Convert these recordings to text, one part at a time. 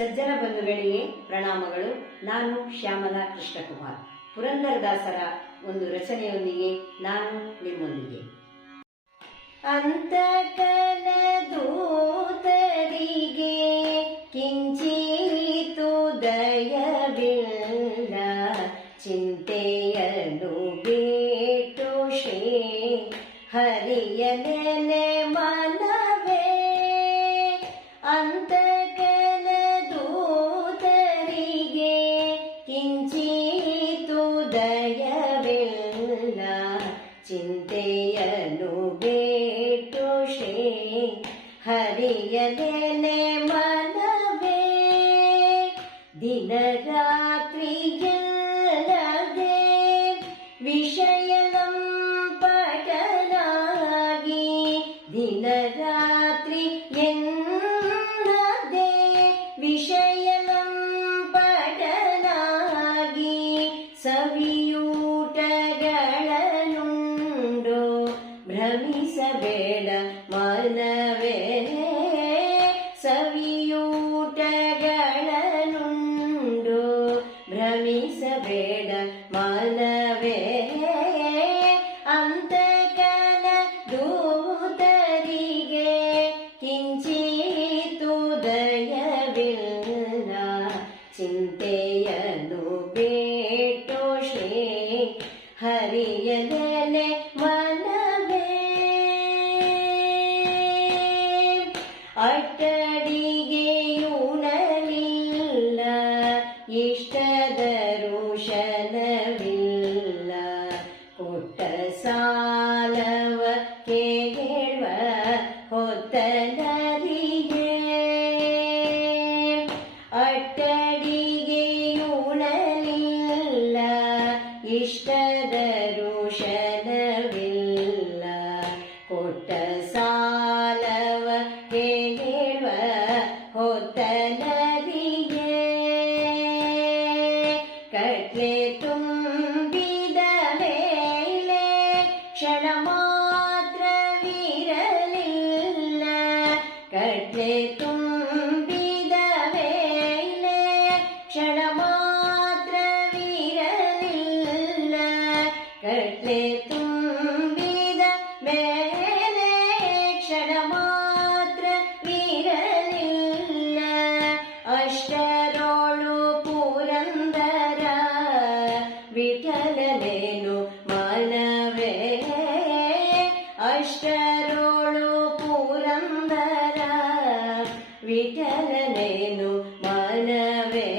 ಸಜ್ಜನ ಬಂಧುಗಳಿಗೆ ಪ್ರಣಾಮಗಳು. ನಾನು ಶ್ಯಾಮಲಾ ಕೃಷ್ಣಕುಮಾರ್. ಪುರಂದರದಾಸರ ಒಂದು ರಚನೆಯೊಂದಿಗೆ ನಾನು ನಿಮ್ಮೊಂದಿಗೆ. ಅಂತಕನ ದೂತರಿಗೆ ಕಿಂಚಿತು ದಯವಿಲ್ಲ, ಚಿಂತೆಯನು ಬೇಟು ಶ್ರೀ ಹರಿಯ ನೆನೆ ಮನವೇ. ಅಂತಕನ ದೂತರಿಗೆ ಕಿಂಚಿತು ದಯವಿಲ್ಲ, ಚಿಂತೆಯನು ಬೇಟು ಶ್ರೀ ಹರಿಯ ನೆನೆ ಮನವೇ. ದಿನ ರಾತ್ರಿಯಲ್ಲದೆ ವಿಷಯಲಂ ಪಟನಾಗಿ, ದಿನ ರಾತ್ರಿ ಎನ್ನದೆ ವಿಷಯಲಂ ಪಟನಾಗಿ, ಸವಿಯೂಟಗಳನ್ನುಂಡು ಭ್ರಮಿಸಬೇಡ ಮನವೇ. ಸವಿಯೂಟಗಳನ್ನುಂಡು ಭ್ರಮಿಸಬೇಡ ಮನವೇ. ಅಂತಕನ ದೂತರಿಗೆ ಕಿಂಚಿತು ದಯವಿಲ್ಲ, ಚಿಂತೆಯನು ಬೇಟು ಶ್ರೀ ಹರಿಯ ನೆನೆ ಮನವೇ. ಅಟ್ಟಡಿಗೆಯುಣಲಿಲ್ಲ, ಇಷ್ಟದ ರೋಷನವಿಲ್ಲ, ಕೊಟ್ಟ ಸಾಲವ ಕೇಳುವ ಹೊತ್ತನರಿಗೆ. ಅಟ್ಟಡಿಗೆಯುಣಲಿಲ್ಲ, ಇಷ್ಟದ ರೋಷನವಿಲ್ಲ, ಕೊಟ್ಟ ಸಾಲವ ಕೇಳುವ ಹೊತ್ತನರಿಗೆ. ಕಟ್ಲೆ ತುಂಬಿದ ಮೇಲೆ ಕ್ಷಣ ಮಾತ್ರವಿರಲಿಲ್ಲ, ಕಟ್ಲೆ ತುಂಬಿದ ಮೇಲೆ ಕ್ಷಣ ಮಾತ್ರವಿರಲಿಲ್ಲ, ಕಟ್ಲೆ ತುಂಬಿದ ಮೇಲೆ ಕ್ಷಣ ಮಾತ್ರವಿರಲಿಲ್ಲ. ಅಷ್ಟರೋಳು ಪುರಂದರ ವಿಠಲನೇನು ಮನವೇ. ಅಷ್ಟರೋಳು ಪುರಂದರ ವಿಠಲನೇನು ಮನವೇ.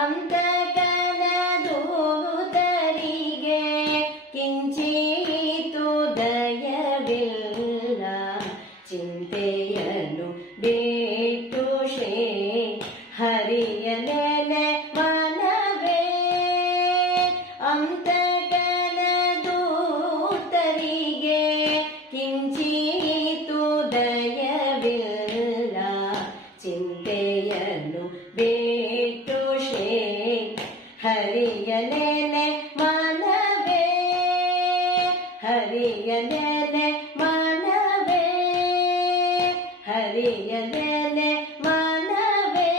ಅಂತಕನ ದೂತರಿಗೆ ಕಿಂಚಿತು ದಯವಿಲ್ಲ, ಚಿಂತೆಯನು ಬೇಟು ಶ್ರೀ ಹರಿಯ ನೆನೆ ಮನವೇ. ಅಂತಕನ ದೂತರಿಗೆ ಕಿಂಚಿತು ದಯವಿಲ್ಲ, ಚಿಂತೆಯನು ಬೇಟು ಶ್ರೀ ಹರಿಯ ನೆನೆ ಮನವೇ. ಹರಿಯ ನೆನೆ ಮನವೇ, ಹರಿಯ ನೆನೆ ಮನವೇ.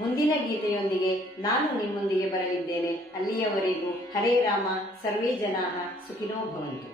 ಮುಂದಿನ ಗೀತೆಯೊಂದಿಗೆ ನಾನು ನಿಮ್ಮೊಂದಿಗೆ ಬರಲಿದ್ದೇನೆ. ಅಲ್ಲಿಯವರೆಗೂ ಹರೇ ರಾಮ, ಸರ್ವೇ ಜನಾಃ ಸುಖಿನೋ ಭವಂತು.